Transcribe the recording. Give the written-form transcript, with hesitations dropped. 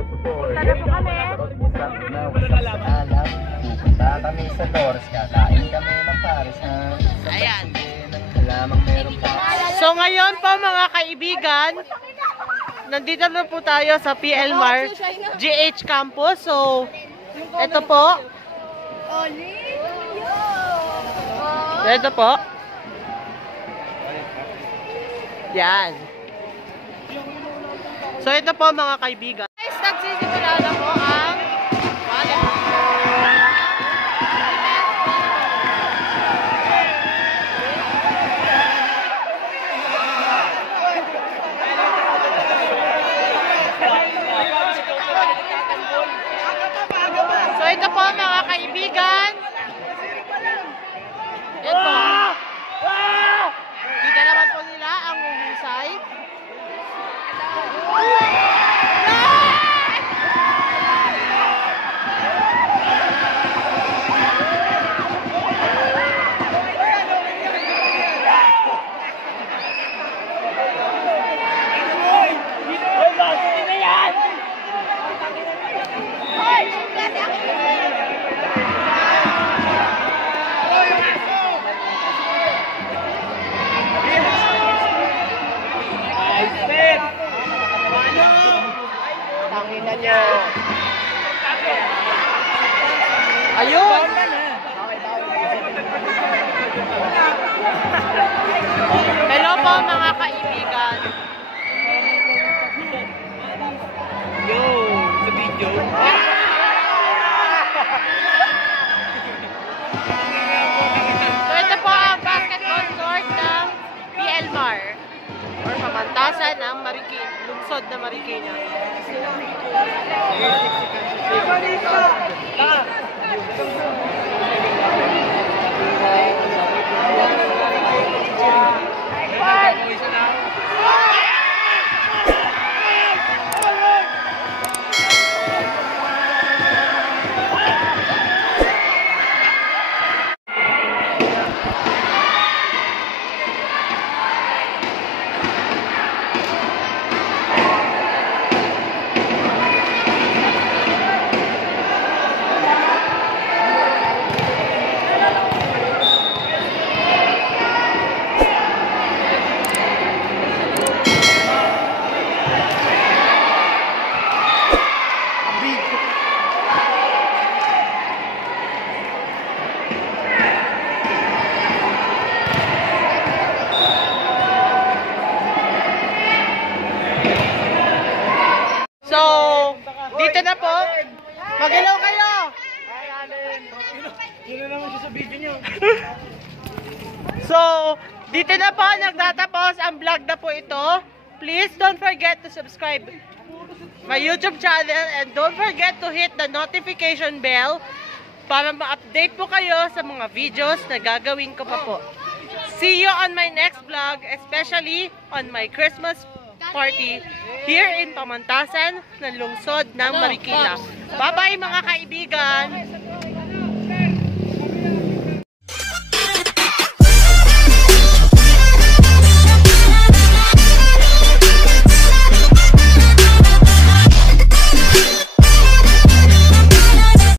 Punta na po kami. Pupunta kami sa Torres, kakain kami ng Paris. Ayan. Lamang meron pa. So ngayon po mga kaibigan, nandito na po tayo sa PLMAR GH Campus. So, ito po. Ito po. Yan. So, ito po mga kaibigan. Guys, nagsisimula na po ang So, ito po mga kaibigan. Ito. Kita naman po nila ang huhusay. Tanginan nyo. Ayun! Hello po mga kaibigan. Yo, sa video. So ito po ang basketball court ng PLMAR or pamantasan ng Marikina, lungsod na Marikina. So, dito na po. Mag-hello kayo. Sino naman siya sa video niyo? So, dito na po nagtatapos ang vlog na po ito. Please don't forget to subscribe my YouTube channel and don't forget to hit the notification bell para ma-update po kayo sa mga videos na gagawin ko pa po. See you on my next vlog, especially on my Christmas party here in Pamantasan ng lungsod ng Marikina. Bye-bye mga kaibigan!